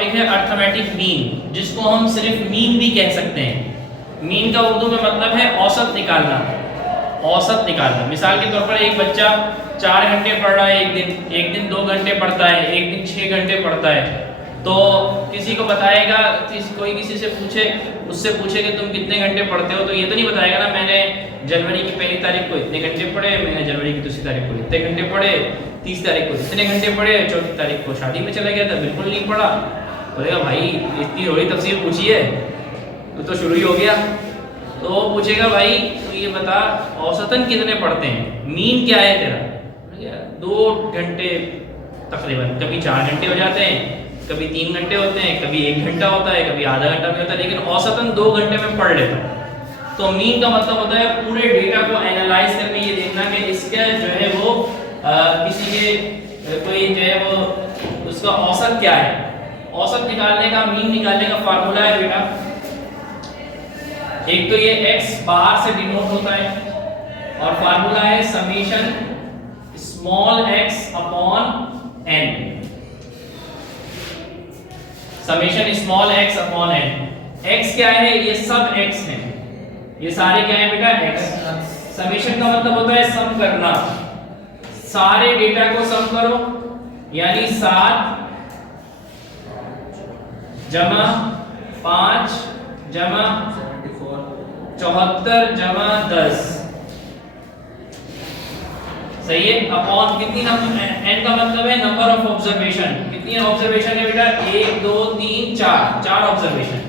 Topic है arithmetic mean, जिसको हम सिर्फ मीन भी कह सकते हैं। मीन का उर्दू में मतलब है औसत निकालना। औसत निकालना, मिसाल के तौर पर एक बच्चा 4 घंटे पढ़ रहा है एक दिन 2 घंटे पढ़ता है, एक दिन 6 घंटे पढ़ता है, तो किसी को बताएगा, कोई किसी से पूछे, उससे पूछे कि तुम कितने घंटे पढ़ते हो, तो ये तो नहीं बताएगा ना मैंने जनवरी की 1 तारीख को इतने घंटे पढ़े, मैंने जनवरी की 2 तारीख को इतने घंटे पढ़े, 30 तारीख को इतने घंटे पढ़े, 4 तारीख को शादी में चला गया था, बिल्कुल नहीं पढ़ा। बोलेगा भाई इतनी थोड़ी तफसीर पूछी है, तो शुरू ही हो गया। तो वो पूछेगा भाई तो ये बता औसतन कितने पढ़ते हैं, मीन क्या है तेरा? 2 घंटे तकरीबन, कभी 4 घंटे हो जाते हैं, कभी 3 घंटे होते हैं, कभी 1 घंटा होता है, कभी आधा घंटा भी होता है, लेकिन औसतन 2 घंटे में पढ़ लेता हूँ। तो मीन का मतलब होता है पूरे डेटा को एनालाइज करके ये देखना कि इसका जो है वो किसी के कोई जो है वो उसका औसत क्या है। औसत निकालने का, मीन निकालने का फार्मूला है बेटा, एक तो ये x बार से डिनोट होता है और फार्मूला है summation small x upon n। Summation small x upon n। x क्या है? ये सब x है, ये सारे क्या है बेटा? x। समेशन का मतलब होता है सम करना, सारे डेटा को सम करो, यानी 7 जमा 5 जमा 74 जमा 10, सही है, अपॉन कितनी n का मतलब है नंबर ऑफ ऑब्जर्वेशन। कितनी ऑब्जर्वेशन है बेटा? 1 2 3 4 ऑब्जर्वेशन।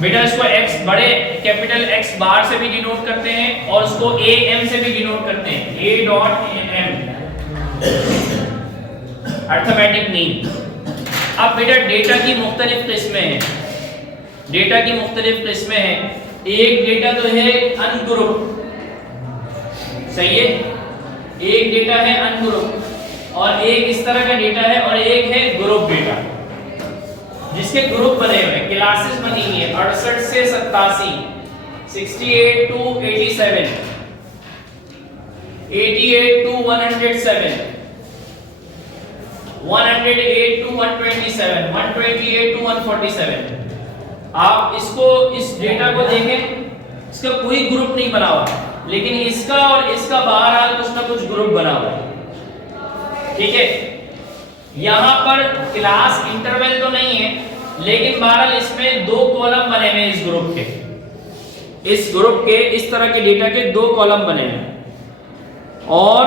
बेटा इसको x बड़े कैपिटल X बार से भी डिनोट करते हैं और उसको AM से भी डिनोट करते हैं, A.M अर्थमेटिक मीन। अब बेटा डेटा की मुख्तलिफ किस्में हैं, डेटा की मुख्तलिफ किस्में हैं। एक डेटा तो है अनग्रुप, सही है, एक डेटा है अनग्रुप और एक इस तरह का डेटा है और एक है ग्रुप डेटा, जिसके ग्रुप बने हुए हैं, क्लासेस बनी हुई है 68 से 87, 68 टू 87, 88 टू 107, 108 टू 127, 128 टू 147। आप इसको, इस डेटा को देखें, इसका कोई ग्रुप नहीं बना हुआ, लेकिन इसका और इसका बहरहाल कुछ ना कुछ ग्रुप बना हुआ है, ठीक है। यहां पर क्लास इंटरवल तो नहीं है, लेकिन बहरहाल इसमें 2 कॉलम बने हुए हैं इस ग्रुप के, इस ग्रुप के इस तरह के डेटा के 2 कॉलम बने हैं और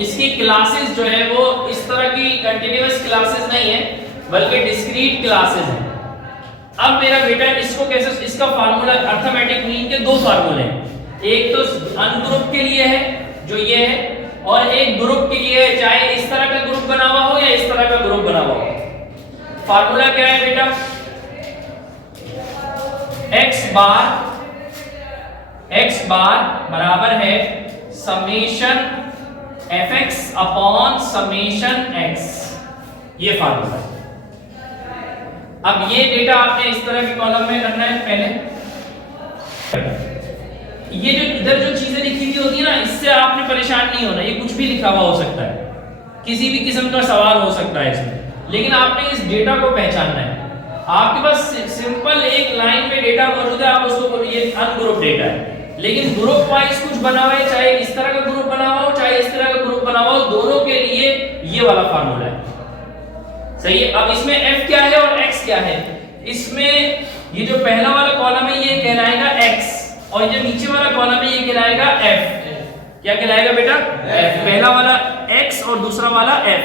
इसकी क्लासेस जो है वो इस तरह की कंटीन्यूअस क्लासेस नहीं है, बल्कि डिस्क्रीट क्लासेस हैं। अब मेरा बेटा इसको कैसे, इसका फार्मूला अर्थमेटिक मीन के 2 फार्मूले हैं, एक तो अनग्रुप के लिए है जो ये है, और एक ग्रुप के लिए है, चाहे इस तरह का ग्रुप बना हुआ हो या इस तरह का ग्रुप बना हुआ हो। फार्मूला क्या है बेटा? x बार बराबर है summation fx upon summation x, ये फार्मूला है। अब ये डेटा आपने इस तरह के कॉलम में करना है पहले। ये जो इधर जो चीजें लिखी हुई होती है ना, इससे आपने परेशान नहीं होना, ये कुछ भी लिखा हुआ हो सकता है, किसी भी किस्म का सवाल हो सकता है इसमें, लेकिन आपने इस डेटा को पहचानना है। आपके पास सिंपल एक लाइन में डेटा मौजूद है, आप उसको, ये अनग्रुप डेटा है, लेकिन ग्रुप वाइज कुछ बना हुआ है, चाहे इस तरह का ग्रुप बना हुआ हो चाहे इस तरह का ग्रुप बना हुआ हो, दोनों के लिए ये वाला फार्मूला है, सही है। अब इसमें f क्या है और x क्या है? इसमें ये जो पहला वाला कॉलम है ये कहलाएगा x और ये नीचे वाला कॉलम है ये कहलाएगा f। क्या कहलाएगा बेटा? f। पहला वाला x और दूसरा वाला f।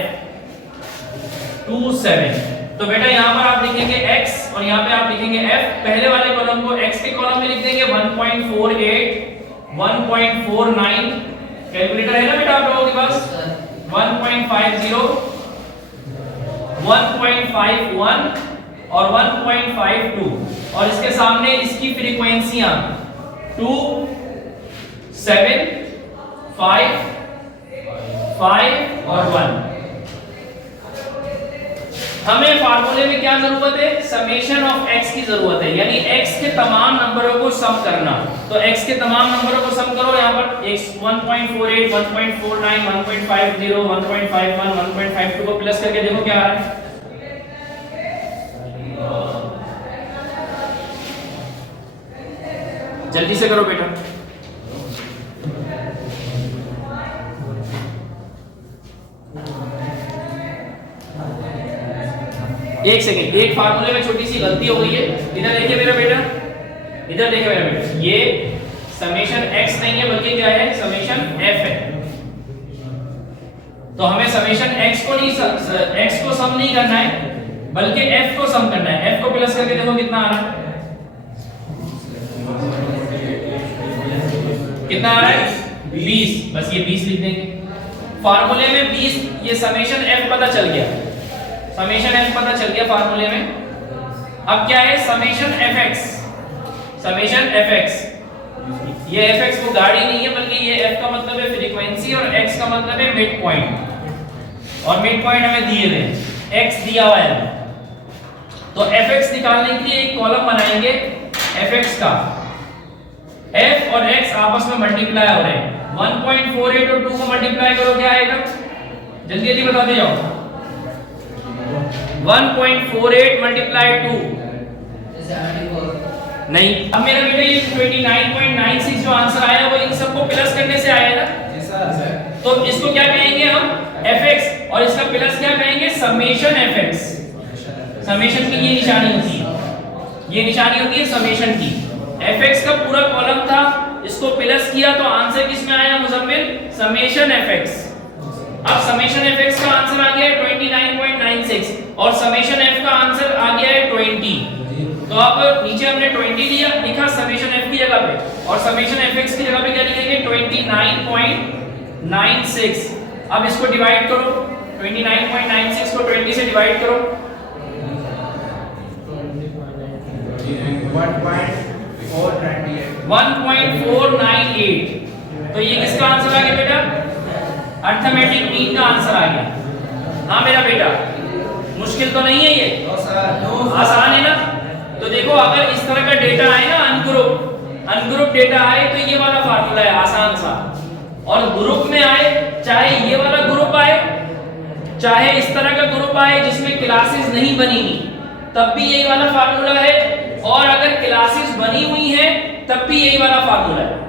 2 7। तो बेटा यहाँ पर आप लिखेंगे x और यहाँ पे आप लिखेंगे f। पहले वाले कॉलम को x के कॉलम में लिख देंगे 1.48, 1.49, कैलकुलेटर है ना बेटा आप लोगों के पास? 1.50, 1.51 और 1.52 और इसके सामने इसकी फ्रीक्वेंसियां 2, 7, 5 और 1। हमें फार्मूले में क्या जरूरत है, समेशन ऑफ x की जरूरत है, यानी x के तमाम नंबरों को सम करना। तो x के तमाम नंबरों को सम करो, यहां पर 1.48 1.49 1.50 1.51 1.52 को प्लस करके देखो क्या आ रहा है। जल्दी से करो बेटा। एक सेकेंड, एक फार्मूले में छोटी सी गलती हो गई है। इधर देखिए मेरा बेटा, इधर देखिए मेरा बेटा, ये समेशन x नहीं है बल्कि क्या है, समेशन f है। तो हमें समेशन x को सम नहीं करना है बल्कि f को सम करना है। f को प्लस करके देखो कितना आ रहा है, कितना आ रहा है 20। बस ये 20 लिख देंगे फार्मूले में 20। ये समेशन f पता चल गया, समेशन f पता चल गया फार्मूले में। अब क्या है, समेशन fx, समेशन fx। ये fx वो गाड़ी नहीं है बल्कि ये f का मतलब है फ्रीक्वेंसी और x का मतलब है मिड पॉइंट, और मिड पॉइंट हमें दिए हुए x दिया हुआ है। तो fx निकालने के लिए एक कॉलम बनाएंगे fx का, f और x आपस में मल्टीप्लाई हो रहे हैं। 1.48 और 2 को मल्टीप्लाई करो क्या आएगा, जल्दी जल्दी बताते जाओ। 1.48 मल्टीप्लाई 2 नहीं, अब मेरा बेटा ये 29.96 जो आंसर आया वो इन सबको प्लस करने से आया ना। जी सर। तो इसको क्या कहेंगे हम, fx, और इसका प्लस क्या कहेंगे, समेशन fx। समेशन की ये निशानी होती है, ये निशानी होती है समेशन की। fx का पूरा कॉलम था, इसको प्लस किया तो आंसर किसमें आया मुजम्मिल, समेशन fx। अब समेशन fx का आंसर आ गया है 29.96 और समेशन f का आंसर आ गया है 20। तो अब नीचे हमने 20 लिया, लिखा समेशन f की जगह पे, और समेशन fx की जगह पे क्या लिखेंगे 29.96। अब इसको डिवाइड करो, 29.96 को 20 से डिवाइड करो, 1.498। तो ये किसका आंसर आ गया बेटा, अर्थमेटिक मीन का आंसर आ गया। हाँ मेरा बेटा, मुश्किल तो नहीं है ये, आसान है ना। तो देखो अगर इस तरह का डेटा आए ना, अनग्रुप डेटा आए तो ये वाला फार्मूला है आसान सा, और ग्रुप में आए, चाहे ये वाला ग्रुप आए चाहे इस तरह का ग्रुप आए जिसमें क्लासेस नहीं बनी हुई, तब भी यही वाला फार्मूला है, और अगर क्लासेस बनी हुई है तब भी यही वाला फार्मूला है।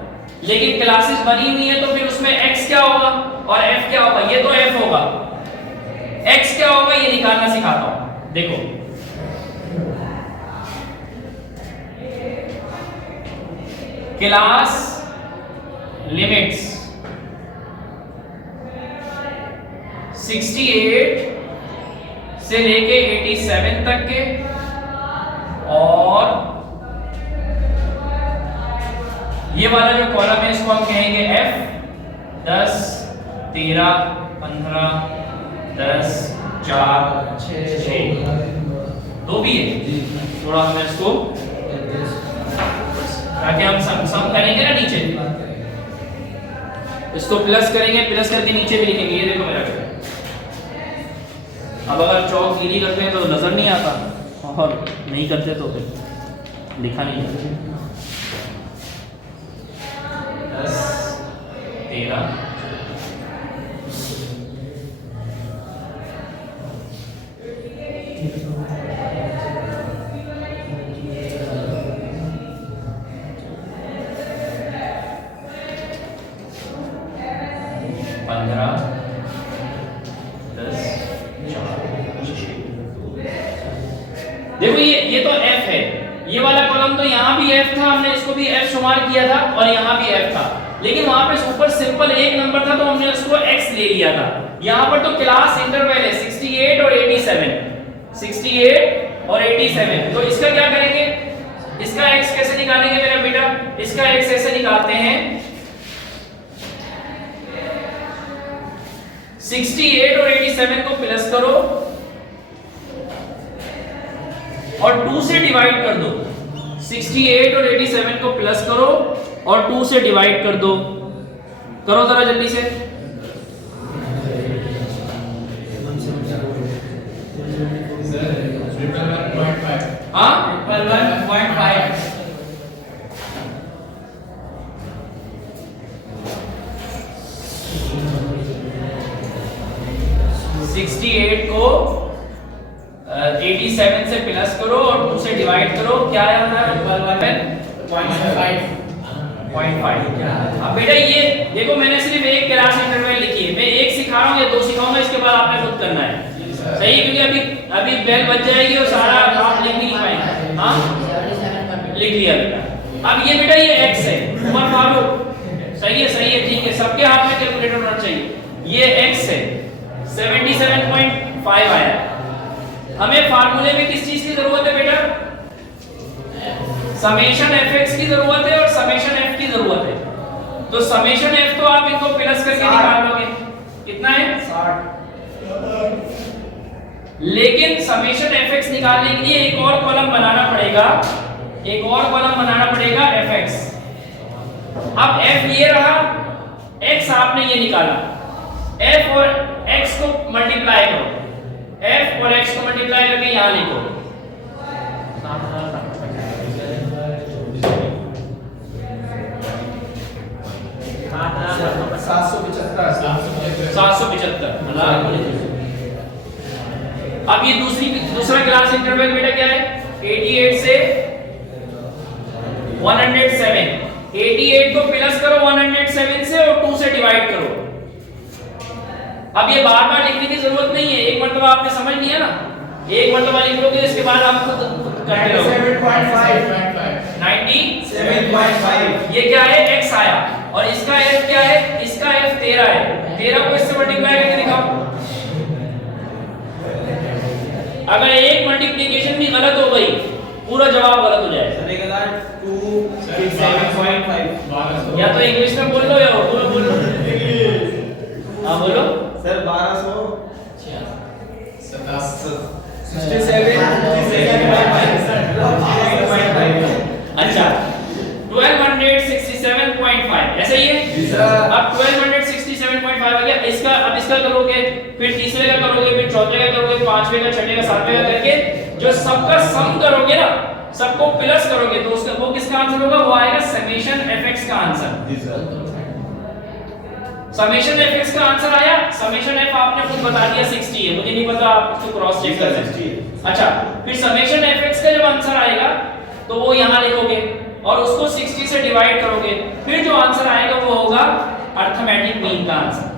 लेकिन क्लासेस बनी हुई है तो फिर उसमें x क्या होगा और f क्या होगा, ये तो f होगा, x क्या होगा ये निकालना सिखाता हूं। देखो क्लास लिमिट्स 68 से लेके 87 तक के, और ये वाला जो कॉलम है इसको हम कहेंगे f। 10 13 15 10 4 6 दो भी है, थोड़ा हम इसको ताकि हम सम करेंगे ना नीचे, इसको प्लस करेंगे, प्लस करके नीचे भी लिखेंगे। ये देखो मेरा, अब अगर चौक गीली करते हैं तो नजर नहीं आता, और नहीं करते तो फिर लिखा नहीं जाता। 10 13 15 10 4 6। देखो ये तो f है, ये वाला कॉलम तो यहाँ भी f था, हमने इसको भी f शुमार किया था, और यहाँ भी f था, लेकिन वहां पे ऊपर सिंपल एक नंबर था तो हमने उसको x ले लिया था। यहाँ पर तो क्लास इंटरवल है 68 और 87, 68 और 87। तो इसका क्या करेंगे, इसका x कैसे निकालेंगे मेरा बेटा, इसका x ऐसे निकालते हैं, 68 और 87 को प्लस करो और 2 से डिवाइड कर दो। 68 और 87 को प्लस करो और 2 से डिवाइड कर दो। करो जरा जल्दी से। हाँ 1.5 68 को 87 से प्लस करो और 2 से डिवाइड करो, क्या आया हमारा 0.5। अब बेटा ये देखो मैंने सिर्फ एक क्लास इंटरवल लिखी है, मैं एक सिखा रहा हूँ या 2 सिखाऊंगा, इसके बाद आपने खुद करना है, सही है? क्योंकि अभी बेल बज जाएगी और सारा आप लिख नहीं पाएंगे। हाँ लिख लिया बेटा। अब ये बेटा ये x है, उमर फारूक, सही है ठीक है, सबके हाथ में कैलकुलेटर होना चाहिए। ये x है 77.5 आया। हमें फार्मूले में किस चीज की जरूरत है बेटा? समेशन fx की जरूरत है और समेशन f की जरूरत है। तो समेशन f तो आप इनको प्लस करके निकाल लोगे, कितना है 60। लेकिन समेशन fx निकालने के लिए एक और कॉलम बनाना पड़ेगा, fx। अब f ये रहा, x आपने ये निकाला, f और x को मल्टीप्लाई करो, f और x को मल्टीप्लाई करके यहां लिखो, 775। अब ये दूसरा क्लास इंटरवल बेटा क्या है? 88 से 107। 88 को प्लस करो 107 से और 2 से डिवाइड करो। अब ये बार बार लिखने की जरूरत नहीं है, एक मरतबा आपने समझ लिया ना, एक मरतबा लिख लोगे, इसके बाद आप खुद करते रहोगे। 97.5 ये क्या है? x आया और इसका f क्या है? इसका f 13 है। 13 को इससे मल्टीप्लाई करके दिखाओ। अगर एक मल्टीप्लिकेशन भी गलत हो गई पूरा जवाब गलत हो जाएगा। 267.5 या तो इंग्लिश में बोल लो या उर्दू में बोल लो। हाँ बोलो सर 1200 अच्छा 1267.5 ऐसा ही है। अब 1267.5 आ गया, इसका करोगे, फिर तीसरे का करोगे, फिर चौथे का करोगे, पांचवे का, छठे का, सातवें का करके जो सबका सम करोगे ना, सबको प्लस करोगे तो उसका वो किसका आंसर होगा? वो आएगा समेशन fx का आंसर। समेशन fx का आंसर आया। समेशन f आपने खुद बता दिया 60 है, मुझे नहीं पता, आप उसको क्रॉस चेक कर सकते हैं। अच्छा फिर समेशन fx का जब आंसर आएगा तो वो यहां लिखोगे और उसको 60 से डिवाइड करोगे, फिर जो आंसर आएगा वो होगा अरिथमेटिक मीन का आंसर।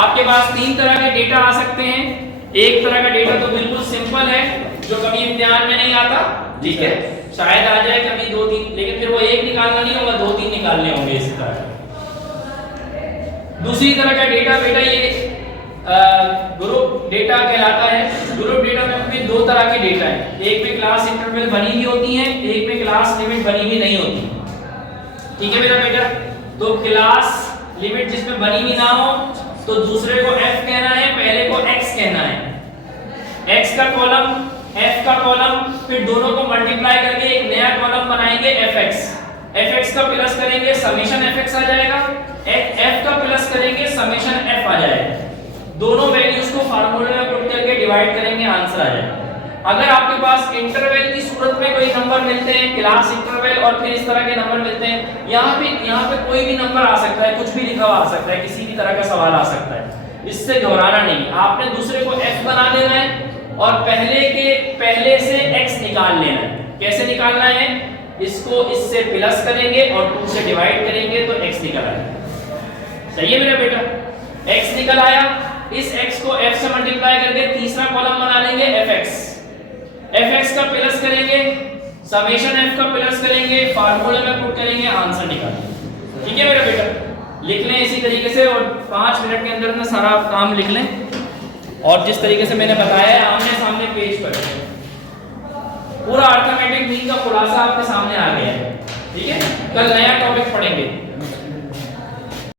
आपके पास 3 तरह के डेटा आ सकते हैं। एक तरह का डेटा तो बिल्कुल सिंपल है जो कभी इम्तिहान में नहीं आता, ठीक है, शायद आ जाए कभी 2-3, लेकिन फिर वो एक निकालना नहीं होगा, 2-3 निकालने होंगे इसी तरह। दूसरी तरह का डेटा बेटा ये ग्रुप डेटा कहलाता है। ग्रुप डेटा में भी 2 तरह के डेटा है, एक में क्लास इंटरवल बनी हुई होती है, एक में क्लास लिमिट बनी हुई नहीं होती, ठीक है मेरा बेटा। तो क्लास लिमिट जिसमें बनी हुई ना हो तो दूसरे को f कहना है, पहले को x कहना है। x का कॉलम, f का कॉलम, फिर दोनों को मल्टीप्लाई करके एक नया कॉलम बनाएंगे fx। fx का प्लस करेंगे समेशन fx आ जाएगा, f का प्लस करेंगे समेशन f आ जाएगा। दोनों वैल्यूज को फार्मूले में पुट करके डिवाइड करेंगे, आंसर आ जाएगा। अगर आपके पास इंटरवल की सूरत में कोई नंबर मिलते हैं, क्लास इंटरवल और फिर इस तरह के नंबर मिलते हैं, यहाँ पे कोई भी नंबर आ सकता है, कुछ भी लिखा हुआ आ सकता है, किसी भी तरह का सवाल आ सकता है, इससे घबराना नहीं। आपने दूसरे को f बना देना है और पहले से x निकाल लेना है। कैसे निकालना है? इसको इससे प्लस करेंगे और 2 से डिवाइड करेंगे तो x निकल आएगा। सही है मेरा बेटा, x निकल आया। इस x को f से मल्टीप्लाई करके तीसरा कॉलम बना लेंगे fx। fx का प्लस करेंगे, समेशन f का प्लस करेंगे, फार्मूले में पुट करेंगे, आंसर निकालेंगे। ठीक है मेरा बेटा, लिख लें इसी तरीके से और 5 मिनट के अंदर में सारा काम लिख लें और जिस तरीके से मैंने बताया है आमने सामने पेज पर पूरा अरिथमेटिक मीन का खुलासा आपके सामने आ गया है। ठीक है, कल नया टॉपिक पढ़ेंगे।